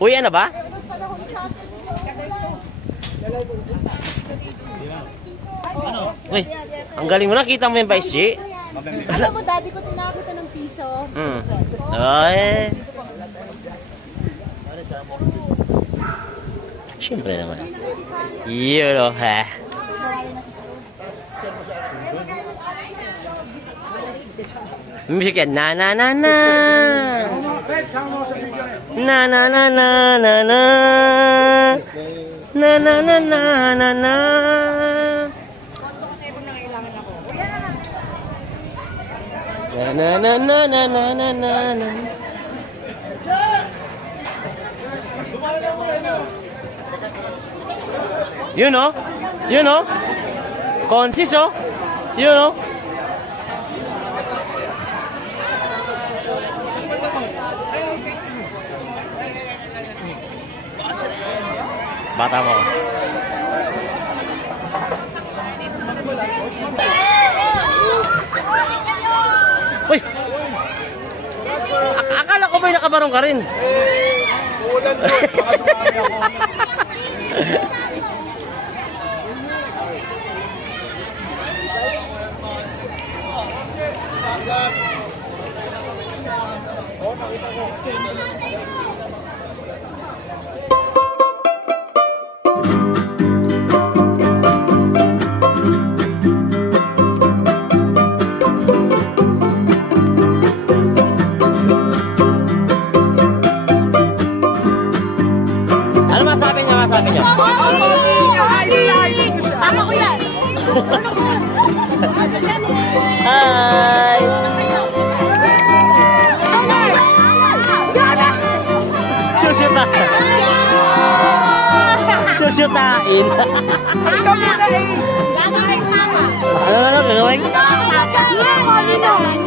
Uy, ano ba? Uy, ang galing mo na. Kita mo yung Vice. Alam mo, daddy ko tinakita ng piso. Ay. Siyempre naman. Yun o, ha? Music yan. Na na na na. Na na na na na na. Na na na na na na. Na na na na na na na na. You know? You know? Consist, oh? You know? Bata mo. Uy! Akala ko ba'y nakabarong ka rin? Ulan doon. Baka dumami ako. Ano masabi niya? Masabi niya? Tama ko yan. Hi! Susyutain. Susyutain. Ano na lang gagawin?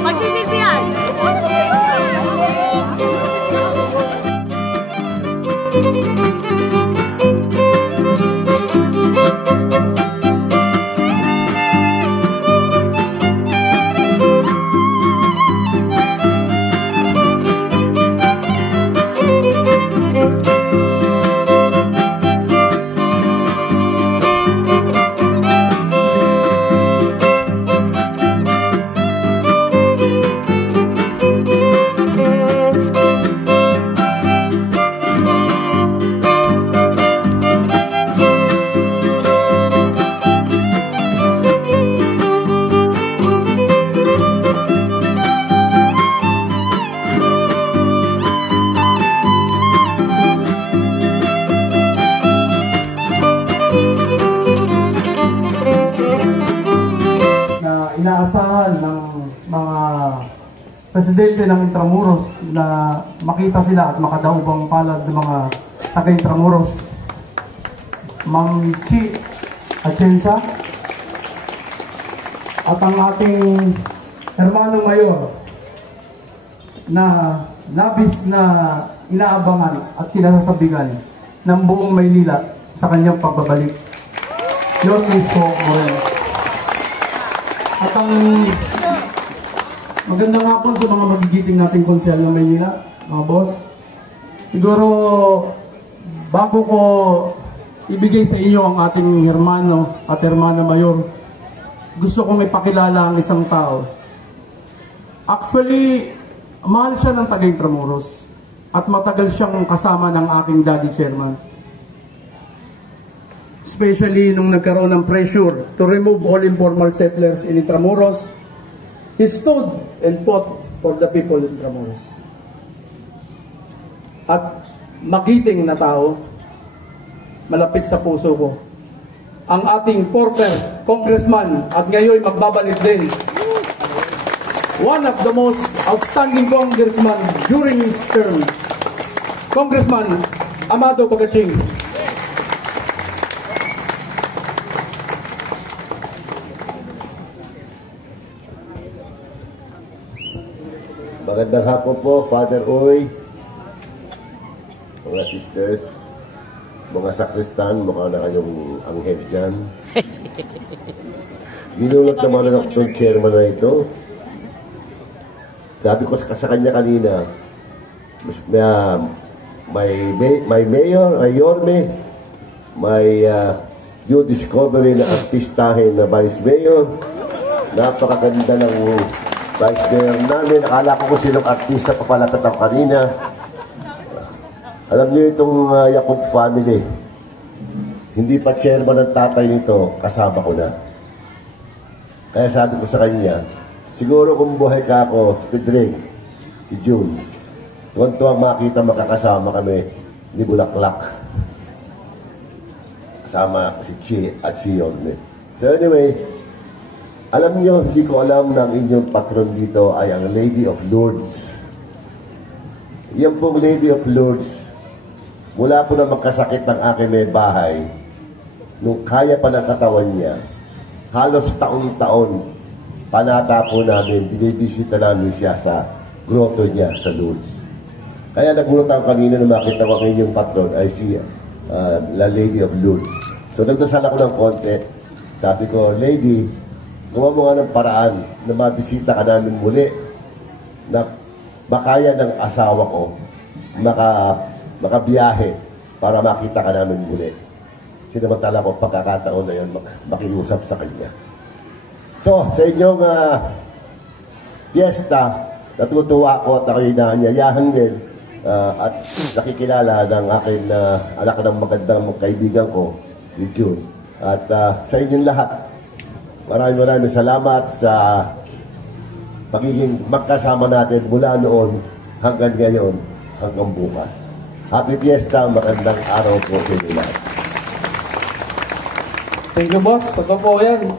Magsisilpi yan. Inaasahan ng mga presidente ng Intramuros na makita sila at makadaubang palad ng mga taga-Intramuros. Ma'am Chi Atienza at ang ating hermano mayor na labis na inaabangan at kinasasabigan ng buong Maynila sa kanyang pagbabalik. Yorme Isko Moreno. At ang magandang hapon sa mga magigiting nating konsyal ng Maynila, mga boss. Siguro, bago ko ibigay sa inyo ang ating hermano at hermana mayor, gusto kong ipakilala ang isang tao. Actually, mahal siya ng taga-Intramuros at matagal siyang kasama ng aking daddy chairman. Especially nung nagkaroon ng pressure to remove all informal settlers in Intramuros, he stood and fought for the people in Intramuros. At magiting na tao, malapit sa puso ko, ang ating former congressman at ngayon magbabalik din, one of the most outstanding congressman during his term, Congressman Amado Bagaching. Magandang hapon po, Father Uy, mga sisters, mga sakristan, mukha na kayong anghel dyan. Ginulat naman ako itong chairman na ito. Sabi ko sa kanya kanina, my mayor, ay Yorme, may new discovery na artistahin na vice mayor. Napakaganda ng vice mayor namin. Akala ko kung sinong artista papalapit ako kanina. Alam niyo itong Yacob family, hindi pa chairman ng tatay nito, kasama ko na. Kaya sabi ko sa kanya, siguro kung buhay ka ako, si Pedring, si June, tuwang-tuwang makita makakasama kami ni Bulaklak. Kasama si Chi at si Yorme. So anyway, alam niyo, hindi ko alam na ang inyong patron dito ay ang Lady of Lourdes. Yan pong Lady of Lourdes, mula po na magkasakit ng aking may bahay, nung kaya pa ng katawan niya, halos taon-taon, panata po namin, binibisita namin siya sa grotto niya sa Lourdes. Kaya nagulat ako kanina na makita ko ang inyong patron ay si La Lady of Lourdes. So nagdasal ako ng konti. Sabi ko, Lady, gawa mo nga ng paraan na mabisita ka namin muli na makaya ng asawa ko makabiyahe para makita ka namin muli. Sinamantala ko pagkakataon na yun makiusap sa kanya. So, sa inyong fiesta, natutuwa ko at ako'y naanyayahan din at nakikilala ng aking anak ng magandang kaibigan ko, si June. At sa inyong lahat, maraming salamat sa pagiging magkasama natin mula noon hanggang ngayon, hanggang bukas. Happy Fiesta, magandang araw po sa inyo lahat. Thank you, boss. Totoo po yan.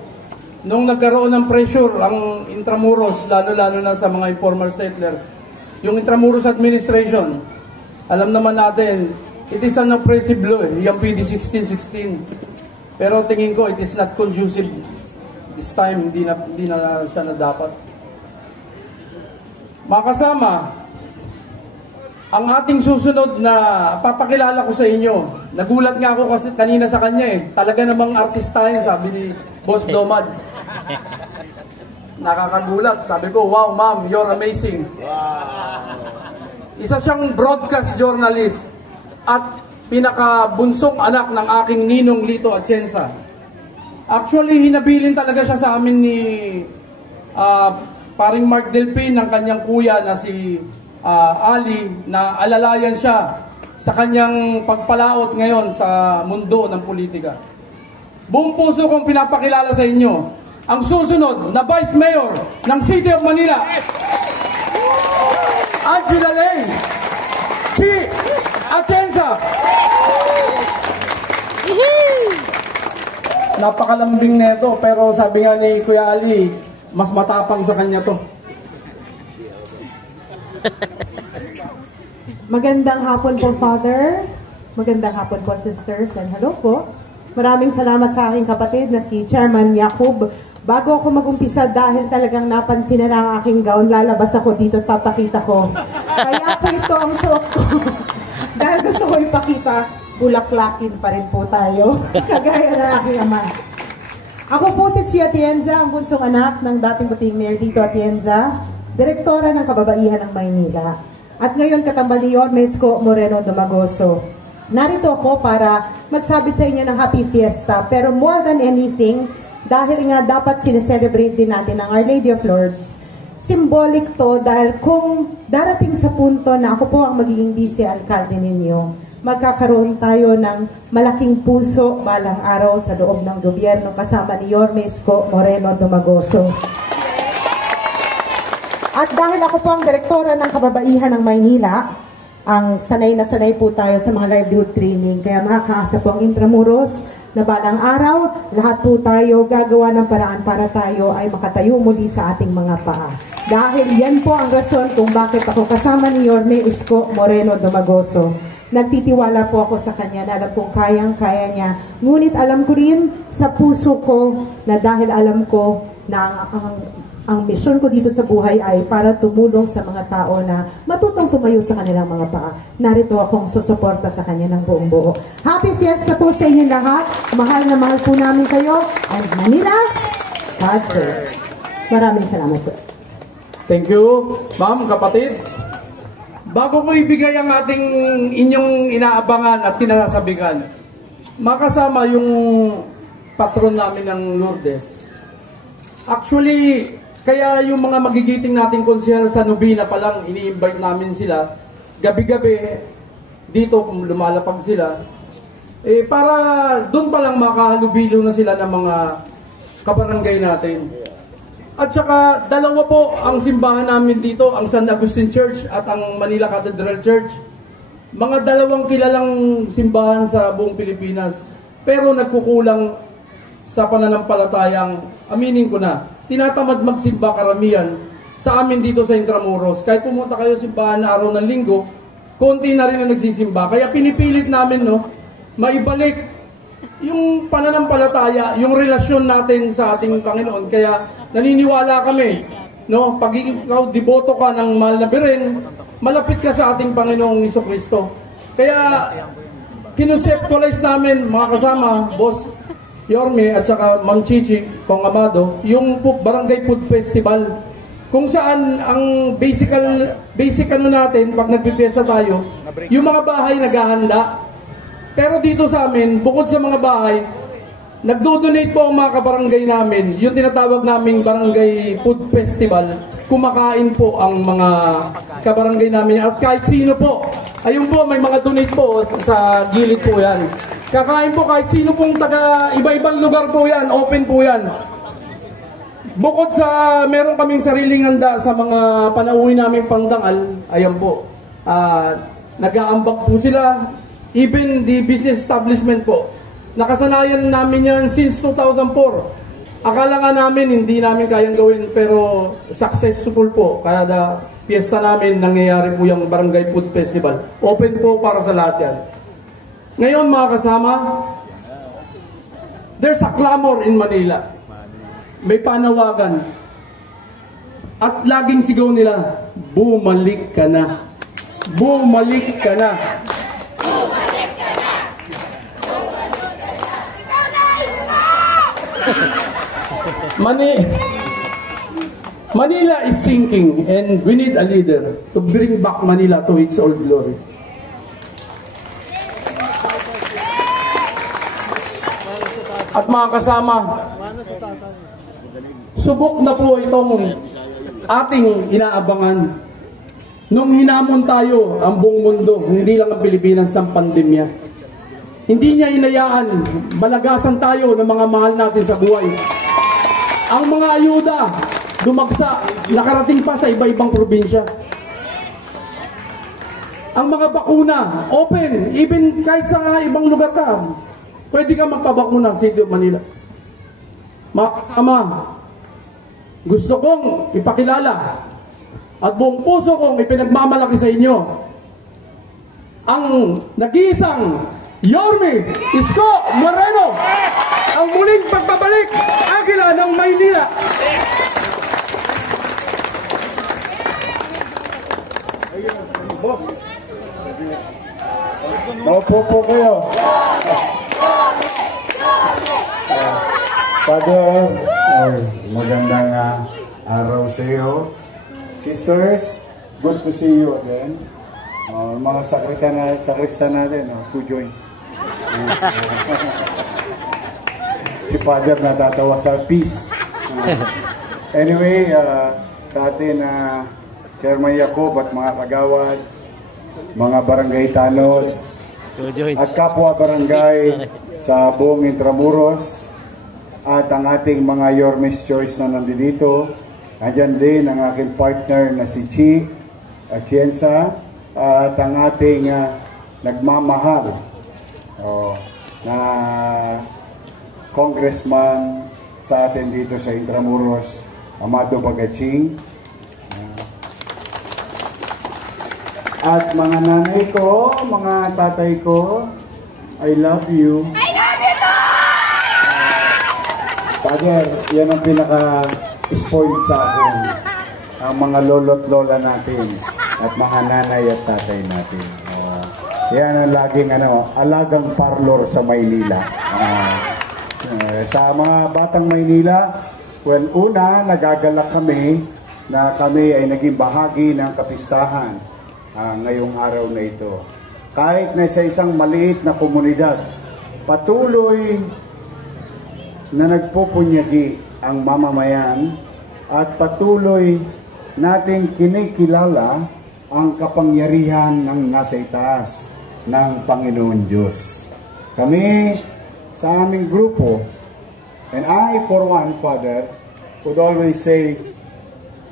Nung nagkaroon ng pressure ang Intramuros, lalo-lalo na sa mga informal settlers, yung Intramuros administration, alam naman natin, it is an oppressive law, yung PD 1616. Pero tingin ko, it is not conducive. This time, hindi na siya na dapat. Mga kasama, ang ating susunod na papakilala ko sa inyo, nagulat nga ako kasi kanina sa kanya eh. Talaga namang artistahin, sabi ni Boss Domad. Nakakagulat. Sabi ko, wow ma'am, you're amazing. Isa siyang broadcast journalist at pinakabunsong anak ng aking ninong Lito Atienza. Actually, hinabilin talaga siya sa amin ni paring Mark Delpin ng kanyang kuya na si Ali, na alalayan siya sa kanyang pagpalaot ngayon sa mundo ng politika. Buong puso kong pinapakilala sa inyo ang susunod na Vice Mayor ng City of Manila, Angela Lay Chi Atienza. Napakalambing neto, pero sabi nga ni Kuya Ali, mas matapang sa kanya to. Magandang hapon po, Father. Magandang hapon po, sisters. And hello po. Maraming salamat sa aking kapatid na si Chairman Yacob. Bago ako mag-umpisa, dahil talagang napansin na ang aking gown, lalabas ako dito at papakita ko. Kaya po ito ang suot ko. Dahil gusto ko ipakita, bulaklakin pa rin po tayo. Kagaya na aking ama. Ako po si Chi Atienza, ang bunsong anak ng dating buting Mayor Lito Atienza, Direktora ng Kababaihan ng Maynila. At ngayon katambal ni Yorme Isko Moreno Dumagoso. Narito ako para magsabi sa inyo ng Happy Fiesta. Pero more than anything, dahil nga dapat sineselebrate din natin ang Our Lady of Lourdes, symbolic to dahil kung darating sa punto na ako po ang magiging vice-alcalde ninyo, magkakaroon tayo ng malaking puso balang araw sa loob ng gobyerno kasama ni Yorme Isko Moreno Dumagoso. At dahil ako po ang direktora ng Kababaihan ng Maynila, ang sanay na sanay po tayo sa mga livelihood training. Kaya makakaasa po ang Intramuros na balang araw, lahat po tayo gagawa ng paraan para tayo ay makatayo muli sa ating mga paa. Dahil yan po ang rason kung bakit ako kasama ni Yorme Isko Moreno Dumagoso. Nagtitiwala po ako sa kanya na alam kong kayang-kaya niya. Ngunit alam ko rin sa puso ko na dahil alam ko na ang misyon ko dito sa buhay ay para tumulong sa mga tao na matutong tumayo sa kanilang mga paa. Narito akong susuporta sa kanya ng buong buo. Happy Fiesta po sa inyo lahat. Mahal na mahal po namin kayo. And Manila, God bless. Maraming salamat po. Thank you, ma'am, kapatid. bago ko ibigay ang ating inyong inaabangan at kinasabigan, makasama yung patron namin ng Lourdes. Actually, kaya yung mga magigiting nating konsehal sa Nubina pa lang, ini-invite namin sila, gabi-gabi, dito lumalapag sila, para doon pa lang makahalubilo na sila ng mga kabarangay natin. At saka dalawa po ang simbahan namin dito, ang San Agustin Church at ang Manila Cathedral Church. Mga dalawang kilalang simbahan sa buong Pilipinas. Pero nagkukulang sa pananampalatayang, aminin ko na, tinatamad magsimba karamihan sa amin dito sa Intramuros. Kahit pumunta kayo simbahan na araw ng linggo, konti na rin ang nagsisimba. Kaya pinipilit namin, maibalik yung pananampalataya, yung relasyon natin sa ating Panginoon. Kaya naniniwala kami, pag ikaw deboto ka ng mahal na biren, malapit ka sa ating Panginoong Jesucristo. Kaya kinonseptualize namin, mga kasama, Boss Yorme at saka Ma'am Chichi, Kong Amado, yung Barangay Food Festival, kung saan ang basic natin, pag nagpipiesta tayo, yung mga bahay naghahanda. Pero dito sa amin, bukod sa mga bahay, nagdo-donate po ang mga kabarangay namin, yung tinatawag naming Barangay Food Festival. Kumakain po ang mga kabarangay namin at kahit sino po. Ayun po, may mga donate po sa gilid po yan. Kakain po kahit sino pong taga iba-ibang lugar po yan, open po yan. Bukod sa meron kaming sariling handa sa mga panauwi namin pangdangal, ayan po, nag-aambak po sila. Even the business establishment po, nakasanayan namin yan since 2004. Akala nga namin hindi namin kayang gawin, pero successful po. Kada piyesta namin, nangyayari po yung Barangay Food Festival. Open po para sa lahat yan. Ngayon mga kasama, there's a clamor in Manila. May panawagan. At laging sigaw nila, bumalik ka na. Bumalik ka na. Manila is sinking and we need a leader to bring back Manila to its old glory. At mga kasama, subok na po itong ating inaabangan. Nung hinamon tayo ang buong mundo, hindi lang ang Pilipinas, ng pandemya. Hindi niya inayaan, malagasan tayo ng mga mahal natin sa buhay. Ang mga ayuda, dumagsa, nakarating pa sa iba-ibang probinsya. Ang mga bakuna, open, even kahit sa ibang lugar ka, pwede ka magpabakuna sa City of Manila. Mga kasama, gusto kong ipakilala at buong puso kong ipinagmamalaki sa inyo ang nag-iisang Yorme Isko Moreno, ang muling pagbabalik Agila ng Maynila. Boss, maupo po kayo. Father, magandang araw sa iyo. Sisters, good to see you again. Mga sakristan natin, two joints. Si Father natatawa sa peace. Anyway, sa atin, Chairman Jacob at mga kagawad, mga barangay tanod, at kapwa barangay sa buong Intramuros, at ang ating mga Yorme's Choice na nandito. Andyan din ang aking partner na si Chi Atienza, at ang ating nagmamahal na congressman sa atin dito sa Intramuros, Amado Bagaching. At mga nanay ko, mga tatay ko, I love you. I love you too! Father, yan ang pinaka-spoiled sa akin. Ang mga lolo't lola natin at mga nanay at tatay natin. Yan ang laging alagang parlor sa Maynila. Sa mga batang Maynila, well, una, nagagalak kami na kami ay naging bahagi ng kapistahan ngayong araw na ito. Kahit na sa isang maliit na komunidad, patuloy na nagpupunyagi ang mamamayan at patuloy nating kinikilala ang kapangyarihan ng nasa itaas ng Panginoon Diyos. Kami sa aming grupo, and I for one, Father, would always say,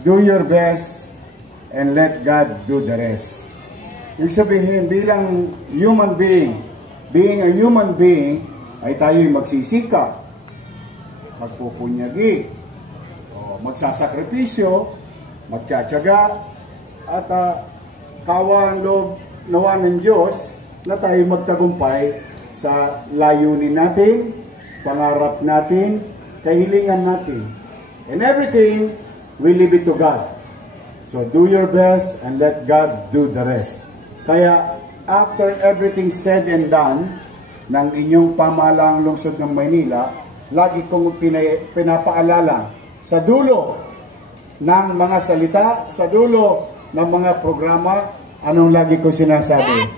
do your best and let God do the rest. Ibig sabihin, bilang human being, being a human being, ay tayo'y magsisikap, magpupunyagi, magsasakripisyo, magtsatsaga, at kawa ang loob nawa ng Diyos na tayo magtagumpay sa layunin natin, pangarap natin, kahilingan natin. And everything, we leave it to God. So do your best and let God do the rest. Kaya, after everything said and done ng inyong pamahalaang lungsod ng Maynila, lagi kong pinapaalala sa dulo ng mga salita, sa dulo ng mga programa, anong lagi ko sinasabi?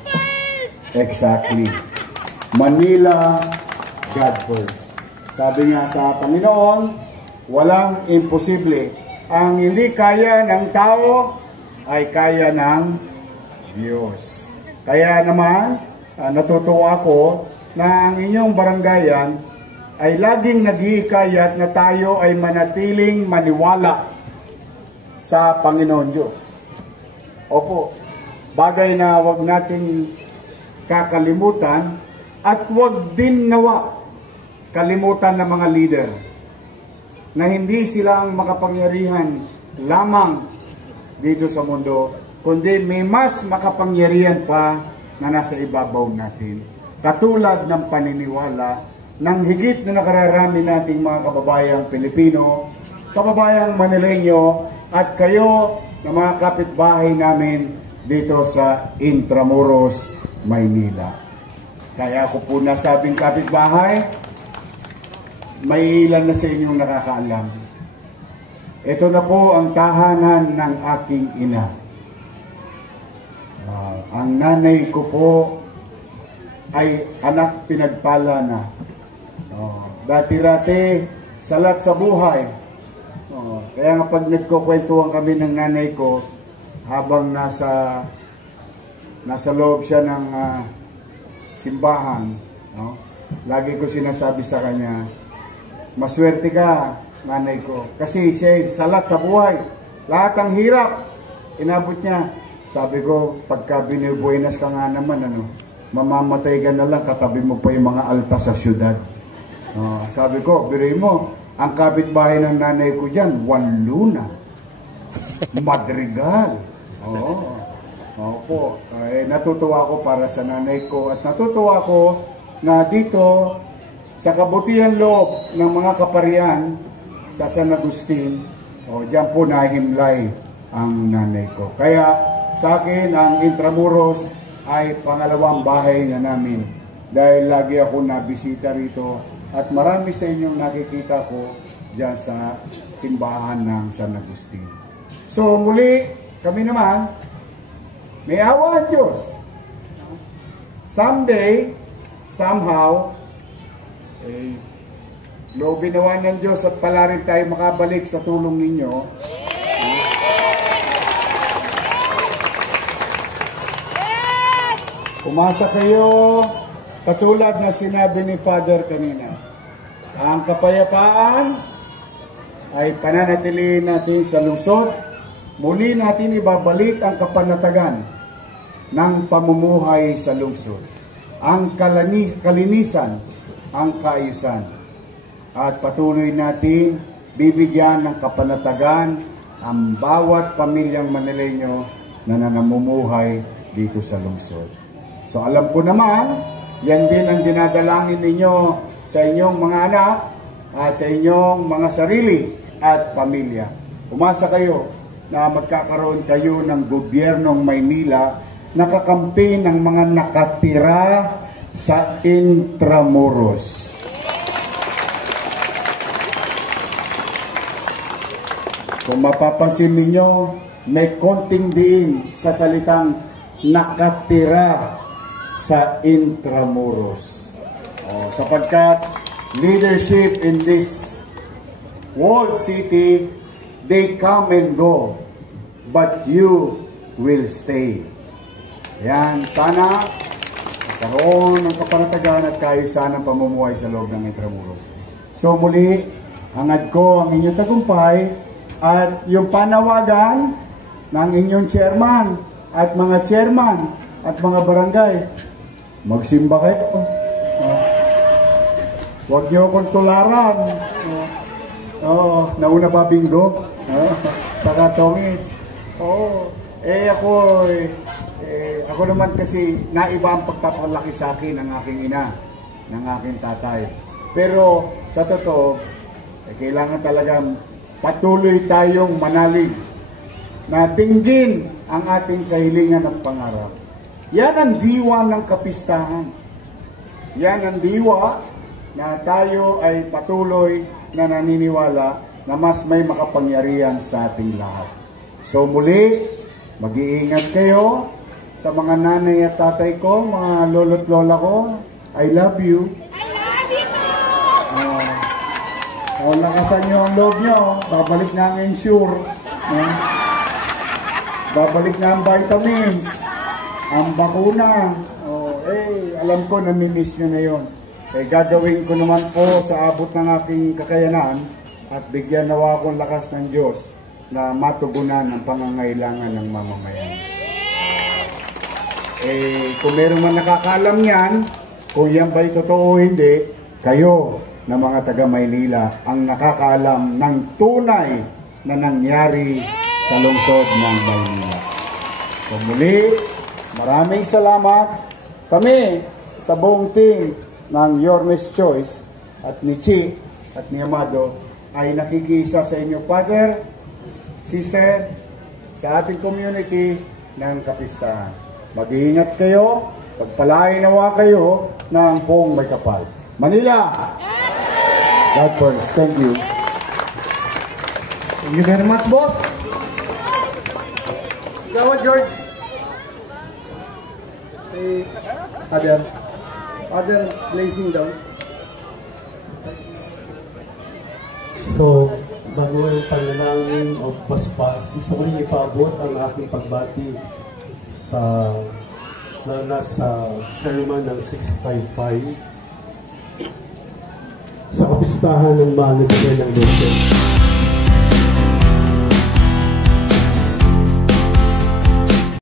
Exactly. Manila, God first. Sabi nga sa Panginoon, walang imposible. Ang hindi kaya ng tao ay kaya ng Diyos. Kaya naman, natutuwa ako na ang inyong barangayan ay laging nag-iikayat na tayo ay manatiling maniwala sa Panginoon Diyos. Opo, bagay na wag nating kakalimutan at wag din nawa kalimutan ng mga leader na hindi sila ang makapangyarihan lamang dito sa mundo, kundi may mas makapangyarihan pa na nasa ibabaw natin. Katulad ng paniniwala ng higit na nakararami nating mga kababayang Pilipino, kababayang Manileño, at kayo na mga kapitbahay namin dito sa Intramuros, Maynila. Kaya ako po nasabing kapitbahay, may ilan na sa inyong nakakaalam. Ito na po ang tahanan ng aking ina. Ang nanay ko po ay anak pinagpala na. Dati-rati, salat sa buhay. Kaya nga pag nagkukwentuhan kami ng nanay ko, habang nasa loob siya ng simbahan, lagi ko sinasabi sa kanya, maswerte ka, nanay ko. Kasi siya salat sa buhay. Lahat ng hirap, inabot niya. Sabi ko, pagka binibuenas ka nga naman, mamamatay ka na lang, katabi mo pa yung mga alta sa syudad. Sabi ko, biruin mo, ang kapitbahay ng nanay ko dyan, Juan Luna. Madrigal. Opo. Natutuwa ko para sa nanay ko at natutuwa ko na dito sa kabutihan loob ng mga kaparian sa San Agustin, dyan po nahimlay ang nanay ko. Kaya sa akin, ang Intramuros ay pangalawang bahay na namin dahil lagi ako nabisita rito at marami sa inyong nakikita ko dyan sa simbahan ng San Agustin. So muli, kami naman, may awa ang Diyos. Someday, somehow, loobin nawa ng Diyos at pala rin tayo makabalik sa tulong ninyo. Umasa kayo, katulad na sinabi ni Father kanina. Ang kapayapaan ay pananatilihin natin sa lungsod. Muli natin ibabalik ang kapanatagan ng pamumuhay sa lungsod. Ang kalinisan, ang kaayusan. At patuloy natin bibigyan ng kapanatagan ang bawat pamilyang Manileño na namumuhay dito sa lungsod. So alam ko naman, yan din ang dinadalangin ninyo sa inyong mga anak at sa inyong mga sarili at pamilya. Umasa kayo na magkakaroon kayo ng gobyernong Maynila na kakampi ng mga nakatira sa Intramuros. Kung mapapansin ninyo, may konting diin sa salitang nakatira sa Intramuros. Sapagkat leadership in this walled city, they come and go, but you will stay. Yan, sana karoon ng kapanatagan at kaayusan ng pamumuhay sa loob ng Intramuros. So muli, hangad ko ang inyong tagumpay at yung panawagan ng inyong chairman at mga chairman at mga barangay. Magsimba kayo. Huwag niyo akong tularan. Nauna pa bingo. Saka tongits. Ako naman kasi naiba ang pagpapalaki sa akin ng aking ina, ng aking tatay. Pero sa totoo, kailangan talagang patuloy tayong manalig na dinggin ang ating kahilingan at pangarap. Yan ang diwa ng kapistahan. Yan ang diwa na tayo ay patuloy na naniniwala na mas may makapangyarihan sa ating lahat. So muli, mag-iingat kayo sa mga nanay at tatay ko, mga lolo't lola ko. I love you. I love you too! Lakasan nyo ang loob nyo. Babalik na ang insure. Babalik na ang vitamins. Ang bakuna. Alam ko, namimiss nyo na yun. Gagawin ko naman po sa abot ng aking kakayanan at bigyan nawa akong lakas ng Diyos na matugunan ang pangangailangan ng mamamayan. Kung meron man nakakalam yan, kung yan ba'y totoo o hindi, kayo na mga taga Maynila ang nakakaalam ng tunay na nangyari sa lungsod ng Maynila. So muli, maraming salamat. Kami sa buong team ng Yorme's Choice at ni Chi at ni Amado ay nakikisa sa inyo, Father, Sister, sa ating community ng kapistahan. Mag-iingat kayo, pagpalain nawa kayo ng buong may kapal. Manila! God first. Thank you. Thank you very much, boss. Ikaw, George. Other placing down. So, bago ang panalangin o paspas, gusto ko rin ipaabot ang aking pagbati sa chairman ng 655 sa kapistahan ng manager ng Luzon.